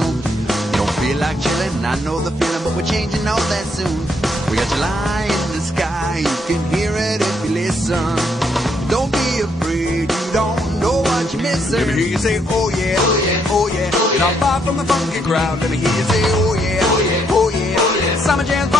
room. You don't feel like chilling, I know the feeling, but we're changing all that soon. We got July in the sky, you can hear it if you listen. Don't be afraid, you don't know what you're missing. Let me hear you say, oh yeah, oh yeah, oh yeah. You're not far from the funky crowd, let me hear you say, oh yeah, oh yeah, oh yeah. Summer jams.